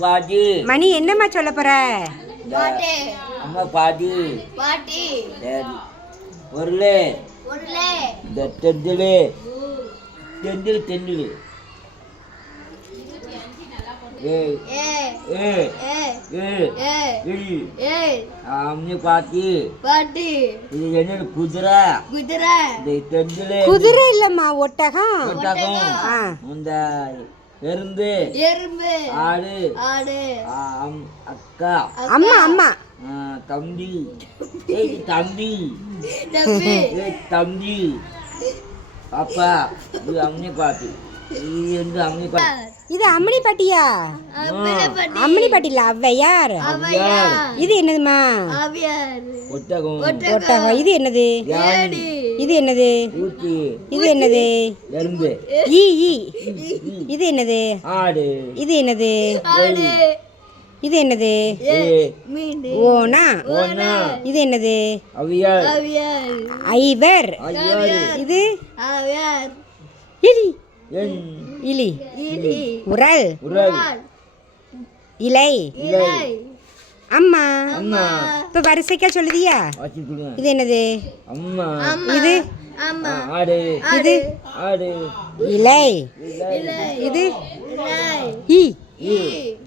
பாட்டி. மணி என்னம்மா சொல்ல போற? பாட்டி. அம்மா பாட்டி. பாட்டி. சரி. பொருளே. பொருளே. இந்த தெந்திலே. தெந்தில் தெந்தில். ஏய். ஏய். ஏய். ஏய். ஏய். ஏய். இல். ஏய். அம்மா பாட்டி. பாட்டி. இது என்ன குதிரை? குதிரை. இந்த தெந்திலே. குதிரை இல்லம்மா, ஒட்டகம். ஒட்டகம். ஆ. இந்த எறும்பு. எறும்பு. ஆடு. ஆடு. அக்கா. அம்மா அம்மா. தம்பி. ஏய் தம்பி. தம்பி. ஏய் தம்பி. பாப்பா. இது அம்மி பாட்டி. இது வந்து அம்மி பாட்டி. இது அம்மணி பாட்டியா? அம்மணி பாட்டி இல்ல, ஔவையார். இது என்னதுமா? ஆவியார். ஒட்டகம். ஒட்டகம். இது என்னது? யானை. இது என்னது? ஊட்டி. இது என்னது? எறும்பு. ஈ ஈ. இது என்னது? ஆடு. இது என்னது? ஆடு. இது என்னது? மீன். ஓனா. ஓனா. இது என்னது? அவியார். ஆவியார். ஐவர். ஐயாறு. இது ஆவியார். இலி. என். இலி. இலி. உரல். உரல். இலை. இலை. அம்மா. அம்மா. இப்ப வரிசைக்கா சொல்லுதியா? வாசி கொடுங்க. இது என்னது? அம்மா. இது அம்மா. ஆடு. இது ஆடு. இலை. இலை. இது இலை. ஈ. ஈ.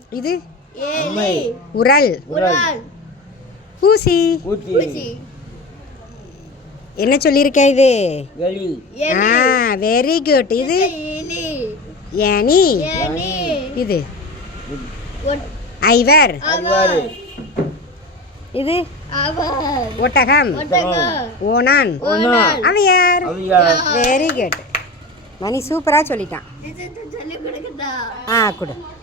இது ஏலி. உரல். உரல். ஊசி. ஊட்டி. ஊசி. என்ன சொல்லியிருக்க இது? எலி. Very good. இது எலி. ஏனி. ஏனி. இது ஒட்- ஐவர். ஐயாறு. இது அவர். ஒட்டகம். ஒட்டகம். ஓனான். ஓனா. அவையார். அவியார். Very good. மணி சூப்பரா சொல்லிட்டான். இது சொல்லிக் கொடுக்கட்டா? கொடு.